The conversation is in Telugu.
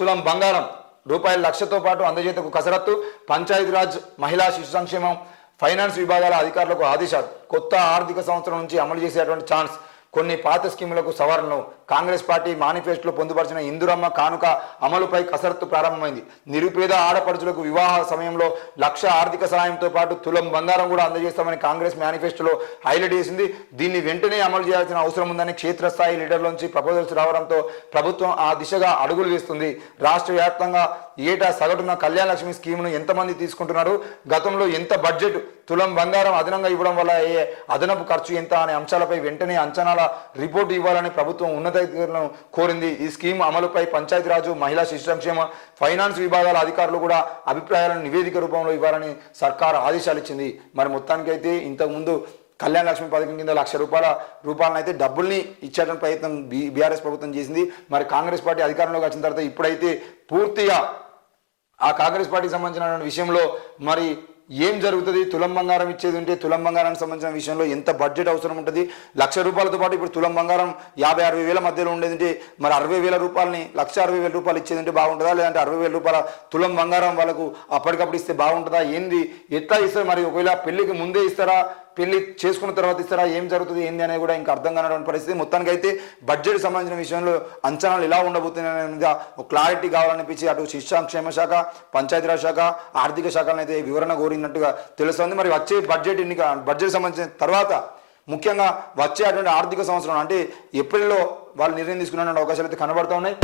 తులం బంగారం రూపాయల లక్షతో పాటు అందజేతకు కసరత్తు. పంచాయతీరాజ్ మహిళా శిశు సంక్షేమం ఫైనాన్స్ విభాగాల అధికారులకు ఆదేశాలు. కొత్త ఆర్థిక సంవత్సరం నుంచి అమలు చేసేటువంటి ఛాన్స్. కొన్ని పాత స్కీములకు సవరణలు. కాంగ్రెస్ పార్టీ మేనిఫెస్టోలో పొందుపరిచిన ఇందిరమ్మ కానుక అమలుపై కసరత్తు ప్రారంభమైంది. నిరుపేద ఆడపడుచులకు వివాహ సమయంలో 1,00,000 ఆర్థిక సహాయంతో పాటు తులం బంగారం కూడా అందజేస్తామని కాంగ్రెస్ మేనిఫెస్టోలో హైలైట్ చేసింది. దీన్ని వెంటనే అమలు చేయాల్సిన అవసరం ఉందని క్షేత్రస్థాయి లీడర్ల నుంచి ప్రపోజల్స్ రావడంతో ప్రభుత్వం ఆ దిశగా అడుగులు వేస్తుంది. రాష్ట్ర వ్యాప్తంగా ఏటా సగటున కళ్యాణ లక్ష్మి స్కీమ్ను ఎంతమంది తీసుకుంటున్నారు, గతంలో ఎంత బడ్జెట్, తులం బంగారం అదనంగా ఇవ్వడం వల్ల అదనపు ఖర్చు ఎంత అనే అంశాలపై వెంటనే అంచనాల రిపోర్టు ఇవ్వాలని ప్రభుత్వం ఉన్నతాధికారులను కోరింది. ఈ స్కీమ్ అమలుపై పంచాయతీరాజు మహిళా శిశు సంక్షేమ ఫైనాన్స్ విభాగాల అధికారులు కూడా అభిప్రాయాలను నివేదిక రూపంలో ఇవ్వాలని సర్కారు ఆదేశాలు ఇచ్చింది. మరి మొత్తానికైతే ఇంతకుముందు కళ్యాణ లక్ష్మి పథకం కింద 1,00,000 రూపాయలను అయితే డబ్బుల్ని ఇచ్చేటువంటి ప్రయత్నం బీఆర్ఎస్ ప్రభుత్వం చేసింది. మరి కాంగ్రెస్ పార్టీ అధికారంలోకి వచ్చిన తర్వాత ఇప్పుడైతే పూర్తిగా ఆ కాంగ్రెస్ పార్టీకి సంబంధించిన విషయంలో మరి ఏం జరుగుతుంది, తులం బంగారం ఇచ్చేది ఉంటే తులం బంగారానికి సంబంధించిన విషయంలో ఎంత బడ్జెట్ అవసరం ఉంటుంది, 1,00,000 రూపాయలతో పాటు ఇప్పుడు తులం బంగారం 50-60 వేల మధ్యలో ఉండేదంటే మరి 60,000 రూపాయలని 1,60,000 రూపాయలు ఇచ్చేది ఉంటే బాగుంటుందా, లేదంటే 60,000 రూపాయల తులం బంగారం వాళ్ళకు అప్పటికప్పుడు ఇస్తే బాగుంటుందా, ఏంది ఎట్లా ఇస్తారు, మరి ఒకవేళ పెళ్లికి ముందే ఇస్తారా, పెళ్లి చేసుకున్న తర్వాత ఇస్తారా, ఏం జరుగుతుంది ఏంది అనేది కూడా ఇంకా అర్థం కానటువంటి పరిస్థితి. మొత్తానికి అయితే బడ్జెట్ సంబంధించిన విషయంలో అంచనాలు ఎలా ఉండబోతున్నాయి ఒక క్లారిటీ కావాలనిపించి అటు శిశు సంక్షేమ శాఖ, పంచాయతీరాజ్ శాఖ, ఆర్థిక శాఖలను అయితే వివరణ కోరినట్టుగా తెలుస్తుంది. మరి వచ్చే బడ్జెట్ సంబంధించిన తర్వాత ముఖ్యంగా వచ్చే అటువంటి ఆర్థిక సంవత్సరం అంటే ఏప్రిల్లో వాళ్ళు నిర్ణయం తీసుకునే అవకాశాలు అయితే కనబడుతూ ఉన్నాయి.